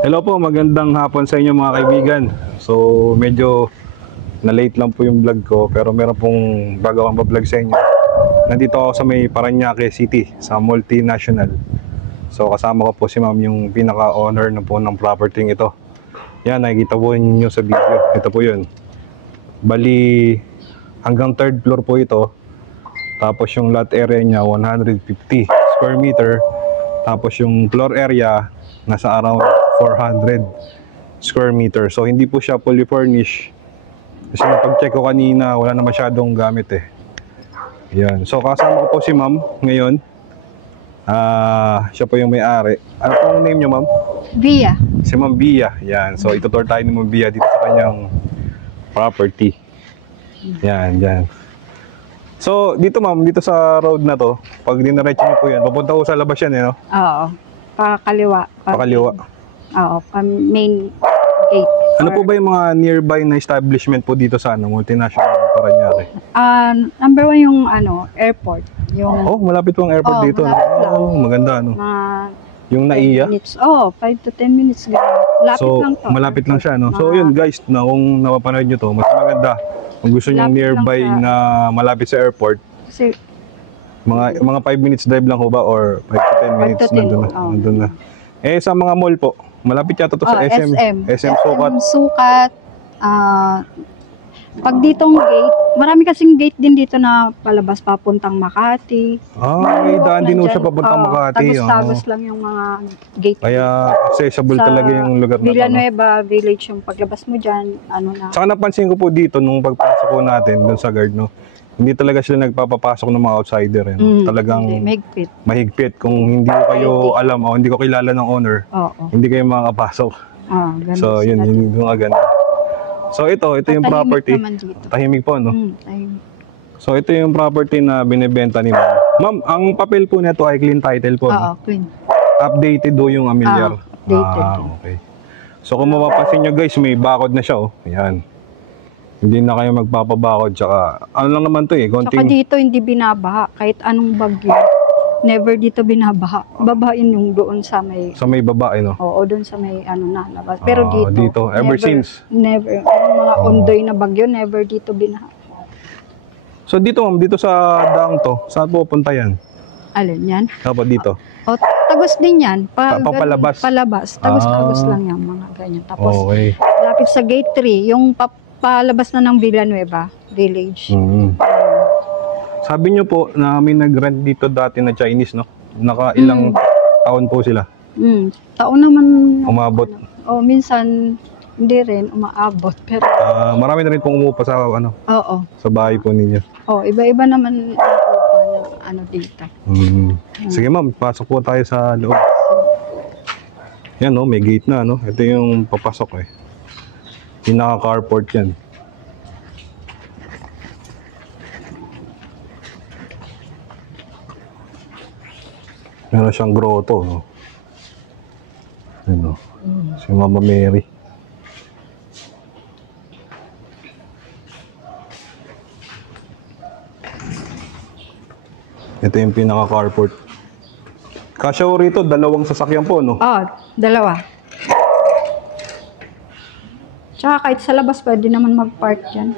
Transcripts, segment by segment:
Hello po, magandang hapon sa inyo mga kaibigan. So medyo na-late lang po yung vlog ko, pero meron pong bago akong vlog sa inyo. Nandito ako sa may Parañaque City, sa Multinational. So kasama ko po si ma'am, yung pinaka-owner na po ng property ito. Yan, nakikita po ninyo sa video. Ito po yun. Bali, hanggang 3rd floor po ito. Tapos yung lot area niya, 150 square meter. Tapos yung floor area, nasa around 400 square meter. So hindi po siya fully furnished. Kasi napag-check ko kanina, wala na masyadong gamit eh. Yan. So kasama ko po si ma'am ngayon. Siya po yung may-ari. Ano po ang name niyo, ma'am? Bia. Si Ma'am Bia. Yan. So itutur tayo ni Ma'am Bia dito sa kanyang property. Yan, yan. So dito ma'am, dito sa road na to, pag diniretso niyo po yan, papunta ko sa labas yan eh, no? Oo. Pakaliwa. Pakaliwa. Oo, main gate. Ano po ba yung mga nearby na establishment po dito sa Multinational Parañaque? Number 1 yung airport. Yung Oh, malapit po ang airport dito. malapit lang. Oh, maganda ano. mga Yung 10 NAIA. minutes. 5 to 10 minutes. Lapit So, lang to. malapit lang siya, no? So, yun guys, kung napapanood nyo to, mas maganda. Kung gusto nyo Lapit nearby lang siya. na malapit sa airport, Kasi, mga 5 minutes drive lang ho ba or 5 to 10 minutes 5 to 10, nandun na, oo. nandun na. Eh sa mga mall po, malapit yata to sa SM. SM Sukat. Sukat. Pag ditong gate, marami kasing gate din dito na palabas papuntang Makati. May daan din ho siya papuntang Makati. Tagos-tagos lang yung mga gate. Kaya accessible talaga yung lugar na to. Villanueva Village, yung paglabas mo dyan, na. Saka napansin ko po dito nung pagpasok ko natin doon sa guard, no, hindi talaga sila nagpapapasok ng mga outsider. Talagang Hindi, mahigpit. mahigpit. Kung hindi ko kayo alam o hindi ko kilala ng owner, Oo. hindi kayo makakapasok. Ganun So yun, sila. yun yung agad. So ito yung Tahimik property. naman dito. Tahimik po, no? Tahimik. So ito yung property na binebenta ni ma'am. Ma'am, ang papel po nito ay clean title po. Oo, clean. Updated do yung amilyar. Updated. Okay. So kung mapapansin nyo guys, may bakod na siya, oh. Ayan. Hindi na kayo magpapabakod. Tsaka, ano lang naman to eh, Saka konting... dito hindi binabaha. Kahit anong bagyo, never dito binabaha. Babahin yung doon sa may... Sa may babae, no? Oo, doon sa may labas. Pero dito, ever since? Never. Yung mga ondoy na bagyo, never dito binaha. So dito ma'am, dito sa daang to, saan po punta yan? Alin yan? Dapat dito. O, tagos din yan. Papalabas? Palabas. Tagos-tagos lang yan, mga ganyan. Tapos, Okay. lapit sa gate 3, yung palabas na ng Villanueva Village. Sabi nyo po na may nag-rent dito dati na Chinese, no? Naka ilang taon po sila? Taon naman. Umabot? Minsan hindi rin umaabot. Pero, Marami na rin pong umupa sa, oo. sa bahay po ninyo. Iba-iba naman ang upa na dito. Sige ma'am, pasok po tayo sa loob. Yan, no? May gate na, no? Ito yung papasok eh. Pinaka-carport yan. Meron siyang grotto, no? Ano? Si Mama Mary. Ito yung pinaka-carport. Kasya ko rito, 2 sasakyan po, no? Dalawa. Tsaka kahit sa labas, pwede naman mag-park dyan.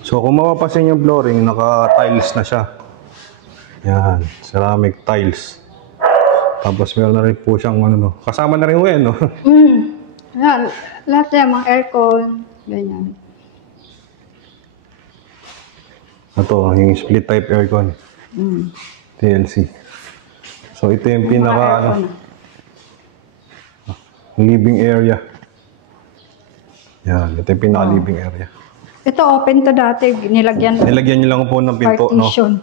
So kung mapapansin yung flooring, naka-tiles na siya. Yan, ceramic tiles. Tapos meron na rin po siyang kasama na rin yan, no? Yan, lahat yan, mga aircon, ganyan. Ito, yung split type aircon. TLC. So ito yung pinaka living area. Yan, ito yung pinaka living area. Ito open to dati, nilagyan Nilagyan nyo lang po ng pinto, no? partition.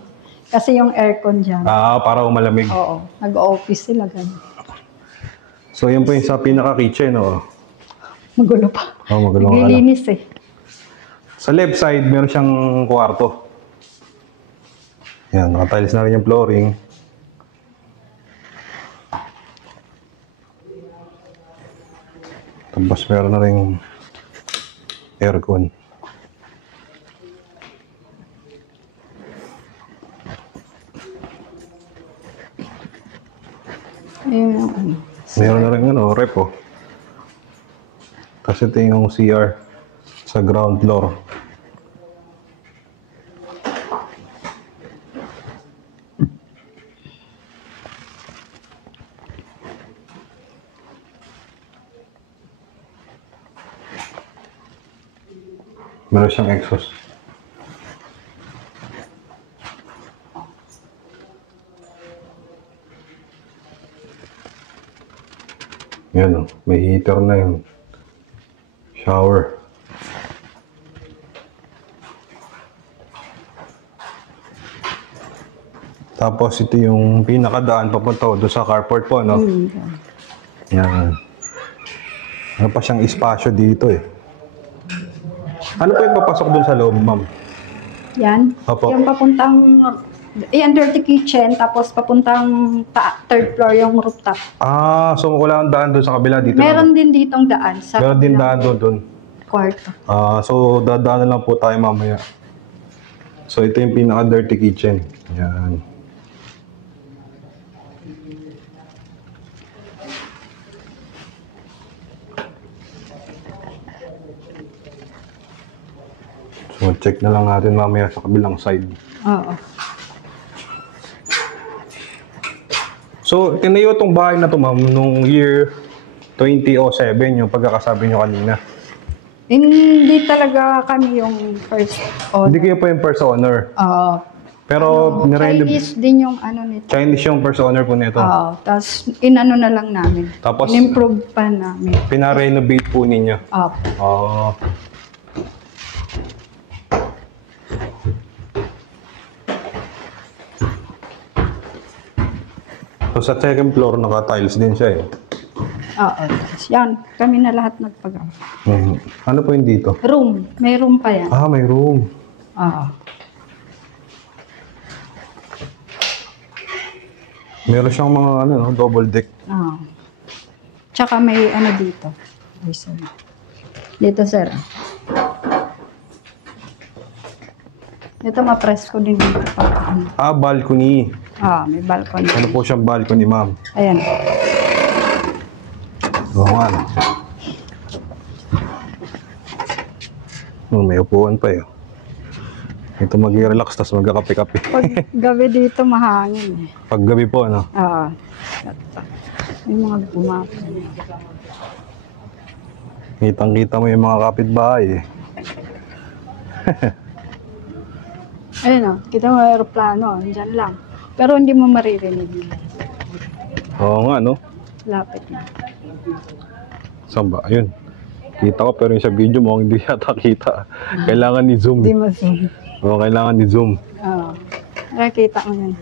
Kasi yung aircon dyan. Para umalamig. Oo, nag-office sila ganyan. So yan po yung sa pinaka-kitchen, no? Magulo pa. Magulo nga lang. Naglilinis eh. Sa left side, meron siyang kwarto. Yan, nakatiles na rin yung flooring. Tapos meron na rin aircon. Ayun. Meron na rin rep oh. Kasi ito yung CR sa ground floor. Meron siyang exhaust. Yan may heater na yun. Shower. Tapos ito yung pinakadaan papunta doon sa carport po, no? Yan. Ano pa siyang espasyo dito eh. Ano pa yung papasok doon sa loob, ma'am? Yan. Opo. Yung papuntang, dirty kitchen, tapos papuntang third floor yung rooftop. Ah, so wala kang daan doon sa kabila dito? Meron din ditong daan. Sa Meron din daan doon. kwarto. Ah, so dadaan na lang po tayo mamaya. So ito yung pinaka-dirty kitchen. Yan. So check na lang natin mamaya sa kabilang side. Oo. So tinayo itong bahay na to, ma'am, nung year 2007, yung pagkakasabi nyo kanina. Hindi talaga kami yung first Hindi owner. kayo pa yung first owner. Oo. Pero Chinese din yung ano nito. Chinese yung first owner po nito. Oo. Tapos inano na lang namin. Tapos In-improve pa namin. pina-renovate po ninyo. Opo. Oo. So sa second floor, naka-tiles din siya eh. Oo. Tapos yan. Kami na lahat nagpagawa. Ano po yung dito? Room. May room pa yan. Ah, may room. Oo. Meron siyang mga double deck. Oo. Tsaka may ano dito. Ay, sorry. Dito, sir. Ito, ma-press ko din dito. Ah, balcony. May balcony. Ano po siyang balcony, ma'am? Ayan. Oo nga. May upuan pa eh. Ito mag-relax, tapos magkakape-kape. Pag gabi dito, mahangin. Pag gabi po, ano? Oo. May mga gumapon. Kitang-kita mo yung mga kapitbahay eh. Ayun o, kita mo aeroplano, dyan lang. Pero hindi mo maririnig. Oo nga, no? Lapit na. Saan ba? Ayun. Kita ko, pero yung sa video mo, hindi yata kita. Kailangan ni zoom. Hindi mo zoom. Oo, kailangan ni zoom. Oo. Nakikita mo yun.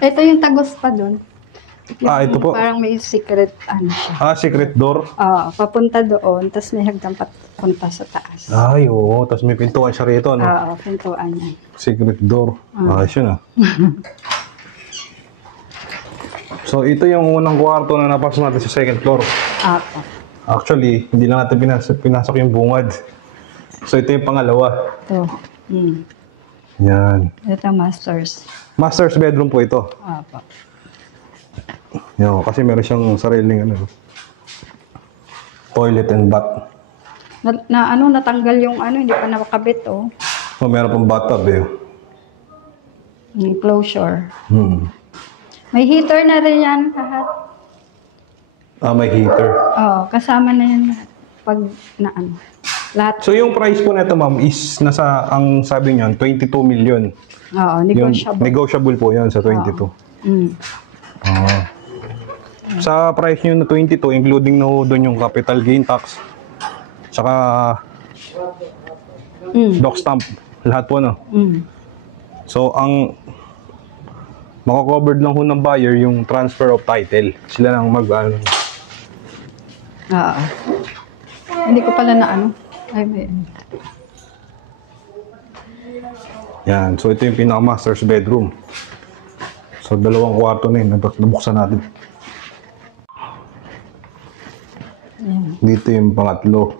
Ito yung tagos pa doon. Ito po. Parang may secret ano siya. Ah, secret door. Papunta doon, tapos may hagdan papunta sa taas. Ay, oo. Tapos may pintuan siya rito, no? Pintuan yan. Secret door. Ayos yun, ah. So, ito yung unang kwarto na napasok natin sa second floor. Apo. Actually, hindi lang natin pinasok yung bungad. So, ito yung pangalawa. Ito. Yan. Ito masters. Master's bedroom po ito. Apo. Yan, kasi meron siyang sariling toilet and bath. Natanggal yung hindi pa nakakabit, oh. So, meron pong bathtub eh. May closure. Hmm. May heater na rin yan lahat. Ah, may heater. Kasama na yan lahat. Pag lahat. So, yung price po nito, ma'am, is nasa, ang sabi niyan, 22 million. Negotiable. Yung negotiable po yun sa 22. Sa price nyo na 22, including na doon yung capital gain tax, tsaka doc stamp, lahat po, no? So, ang mako-covered lang ho ng buyer yung transfer of title. Sila lang Hindi ko pala na Ay, may Yan. So, ito yung pinaka-master's bedroom. So, dalawang kwarto na yun. Nabuksan natin. Ayan. Dito yung pangatlo.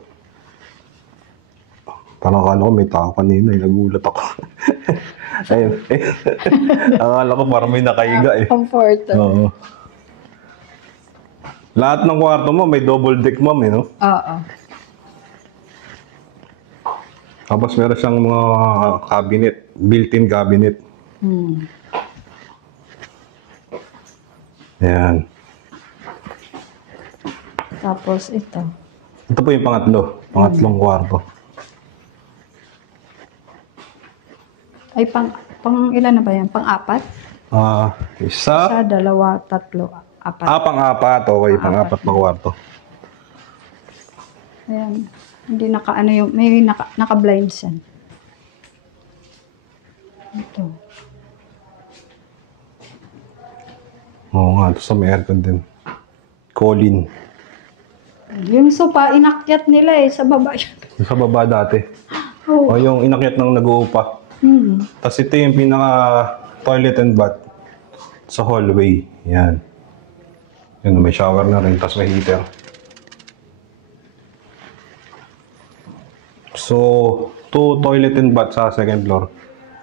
Parang akala ko may tao kanina. Nagulat ako. Ayun. Akala ko parang may nakaiga eh. Comforter. Oo. Lahat ng kwarto mo may double deck, ma'am, eh, no? Oo. Tapos meron siyang mga cabinet, built-in cabinet. Hmm. Ayan. Tapos ito. Ito po yung pangatlong kwarto. Ay, pang ilan na ba yan? Pang-apat? Isa. Isa, dalawa, tatlo, apat. Pang-apat. Okay, pang-apat na kwarto. Ayan. Hindi naka-ano yung, may naka-blinds yan. Ito. Oo nga, ito sa may aircon din. Colin. Yung sopa, inakyat nila sa baba yan. Yung sa baba dati. Oh. O yung inakyat ng nag-uupa. Hmm. Tapos ito yung pinaka toilet and bath sa hallway. Yan. Yun, may shower na rin. Tapos may heater. So, 2 toilet and bath sa second floor.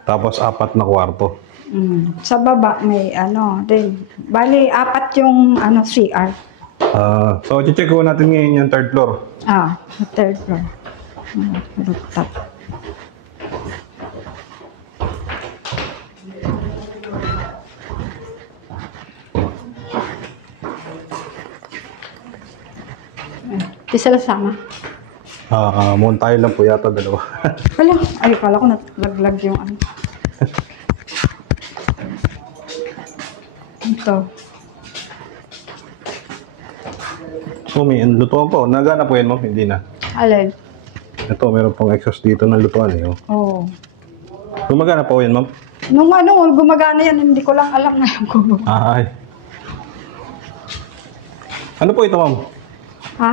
Tapos 4 na kwarto. Sa baba may ano din. Bali, 4 yung CR. So, check ko natin ngayon yung third floor. Third floor. Rooftop. Di sila sama. Mount tayo lang po yata, dalawa. Wala. Ay, kala ko naglaglag yung ano. Ito. So, may lutuan po. Nagana po yan, ma'am? Hindi na. Alin? Ito, meron pong exhaust dito ng lutuan eh. Oo. Gumagana po yan, ma'am? Nung gumagana yan, hindi ko lang alam na yung kubo. Ay. Ano po ito, ma'am? Ha?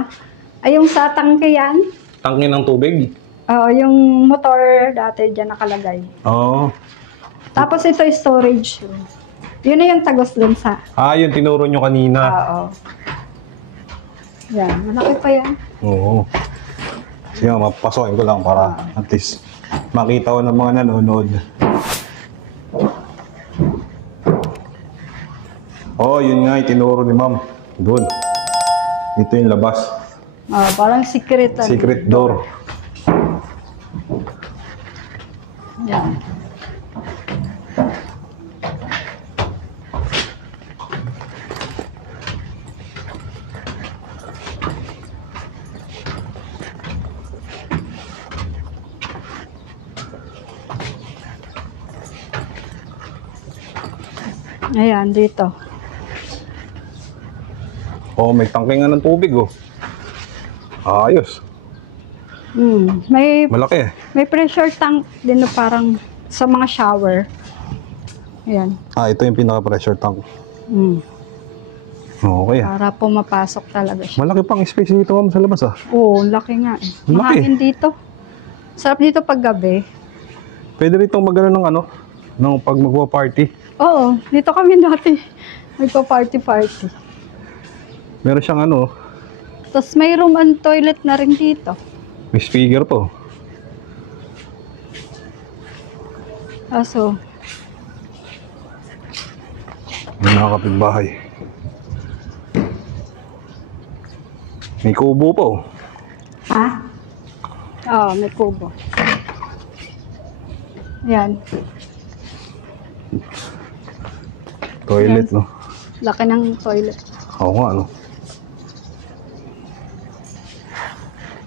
Ay, yung sa tangke yan? Tangke ng tubig? Oo, yung motor dati dyan nakalagay. Oo. Tapos ito yung storage room. Yun na yung tagos dun sa... Yun tinuro nyo kanina. Oo. Yan, malaki pa yan. Oo. Sige, mapapasokin ko lang para at least makita ko ng mga nanonood. Yun nga, itinuro ni ma'am. Doon. Ito yung labas. Parang secret. Secret door. Yan. Ayan, dito. May tangke nga ng tubig, Ayos. May Malaki. pressure tank din na parang sa mga shower. Ayan. Ito yung pinaka-pressure tank. Okay. Para pumapasok talaga siya. Malaki pang space dito, ma'am, sa labas, Oo, laki nga eh. Laki. Mahangin dito. Sarap dito pag gabi. Pwede rin itong magano ng pag magpa-party. Oo, dito kami dati. Nagpa-party-party. Meron siyang Tapos may room and toilet na rin dito. may speaker po. Kaso, May nakakapigbahay. May kubo po. ha? Oo, may kubo. Yan. Toilet, no? Laki ng toilet. Oo nga, no?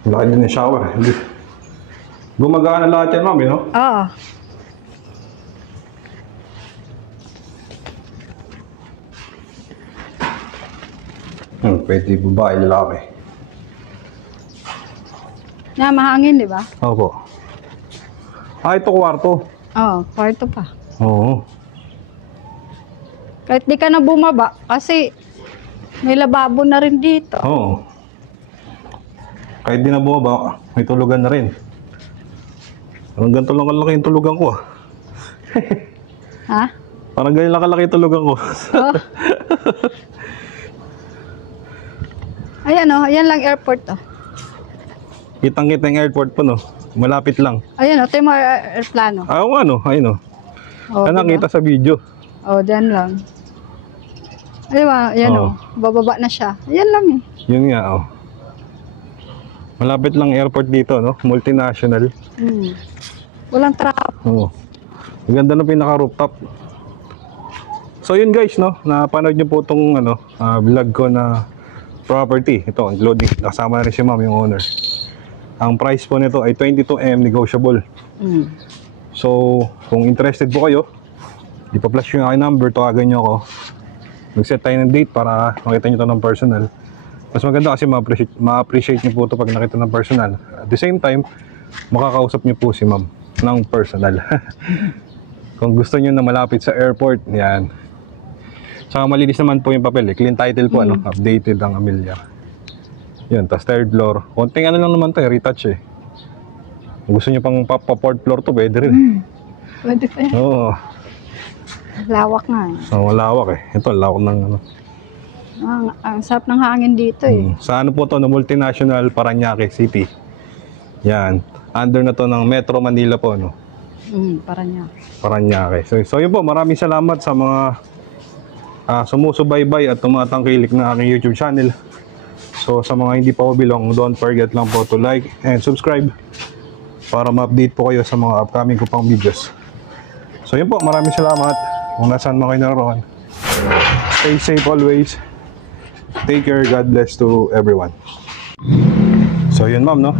Laki din yung shower. Gumagana lahat yan, ma'am, no? Oo. Pwede babae, lalaki. Na, mahangin, di ba? Opo. Ito kwarto. Oo, kwarto pa. Oo. Kahit di ka na bumaba, kasi may lababo na rin dito. Oo. Kahit di na bumaba, may tulugan na rin. Parang ganito lang kalaki yung tulugan ko ah. Ha? Parang ganyan lang kalaki yung tulugan ko. Oh. Ayan oh, ayan lang airport oh. Kitang-kita yung airport po, no? Malapit lang. Ayan oh, Timor Aeroplano. Ah, oo, ano? Ayun, oh. Oh, Ano diba? nakita sa video? Oh, diyan lang. Ay, ayan Oh. oh, bababa na siya. Ayan lang eh. Yun nga, oh. Malapit lang airport dito, no? Multinational. Walang trap. Oo. Ang ganda ng pinaka-rooftop. So yun guys, no? Napanood nyo po itong vlog ko na property. Ito, including. Nakasama na rin si ma'am, yung owner. Ang price po nito ay 22M negotiable. So, kung interested po kayo, ipa-flash yung aking number, tawagan nyo ako. Mag-set tayo ng date para makita nyo ito ng personal. Mas maganda kasi ma-appreciate nyo po ito pag nakita ng personal. At the same time, makakausap nyo po si ma'am ng personal. Kung gusto nyo na malapit sa airport, yan. Saka malinis naman po yung papel eh. Clean title po, updated ang Amilyar. Yan, tas third floor. Konting ano lang naman to eh, retouch eh. Kung gusto nyo pang pa-fourth floor to, pwede rin. Pwede pa yan. Oo. Lawak nga eh. Oh, malawak eh. Ito, lawak ng ano. Ang sarap ng hangin dito eh. Sa ano po to, na multinational Parañaque City. Yan. Under na to ng Metro Manila po, no? Parañaque. So yun po, maraming salamat sa mga sumusubaybay at tumatangkilik na aking YouTube channel. So sa mga hindi pa po bilong, don't forget lang po to like and subscribe para ma-update po kayo sa mga upcoming ko pang videos. So yun po, maraming salamat kung nasaan mo kayo naroon. Stay safe always. Take care. God bless to everyone. So yun ma'am, no?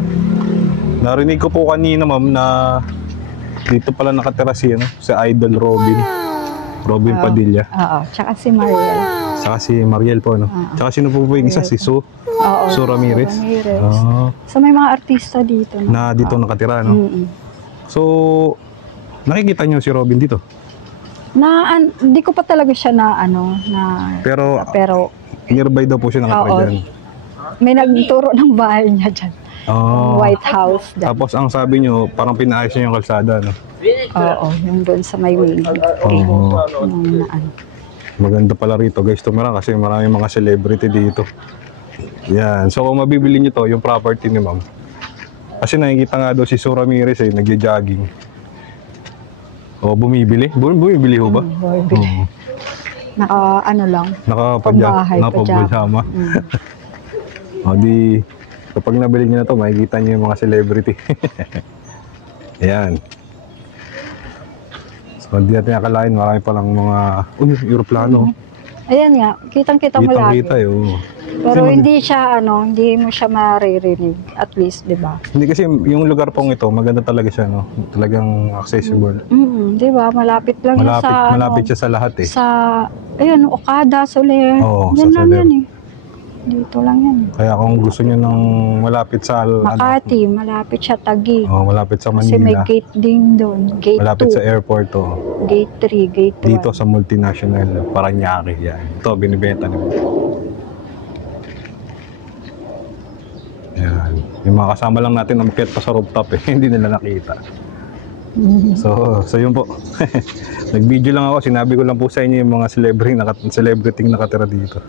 Narinig ko po kanina ma'am na dito pala nakatira si Idol Robin Padilla. Oo, tsaka si Mariel. Saka si Mariel po, no? Tsaka sino po yung isa? Si Sue Ramirez. So may mga artista dito, no? Na dito nakatira, no? So, nakikita nyo si Robin dito? Hindi ko pa talaga siya Pero nearby daw po siya nakatira Oo. dyan. May nagturo ng bahay niya dyan. Oh. White House dyan. Tapos ang sabi nyo, parang pinaayos niya yung kalsada, no? Oo, yung doon sa may wing. Maganda pala rito guys tumira kasi maraming mga celebrity dito. Yan. So kung mabibili nyo to, yung property ni ma'am. Kasi nakikita nga daw si Sue Ramirez nagja-jogging. O bumibili? Bumibili ho ba? Bumibili. Naka-pajama. O di, kapag nabili nyo na to, makikita nyo yung mga celebrity. Ayan. So hindi natin akalain, marami palang mga aeroplano. Ayan nga, kitang-kita mo lagi. Kitang-kita yun. Pero hindi siya, hindi mo siya maririnig. At least, di ba? Hindi kasi yung lugar pong ito, maganda talaga siya, no? Talagang accessible. Di ba? Malapit lang yun sa, malapit siya sa lahat eh. Sa, ayun, Okada, Soler. Oo, yan sa lang Soler. yan eh. Dito lang yan. Kaya kung gusto niyo ng malapit sa Makati, malapit siya Taguig. malapit sa Kasi may Manila. gate din doon. Gate Malapit 2, sa airport to. gate 3, gate 1. Dito sa multinational Parañaque yan. Ito binibenta nila. Yan. Yung mga kasama lang natin umakyat pa sa rooftop eh. Hindi nila nakita. So yun po. Nag-video lang ako. Sinabi ko lang po sa inyo yung mga celebrity nakatira dito.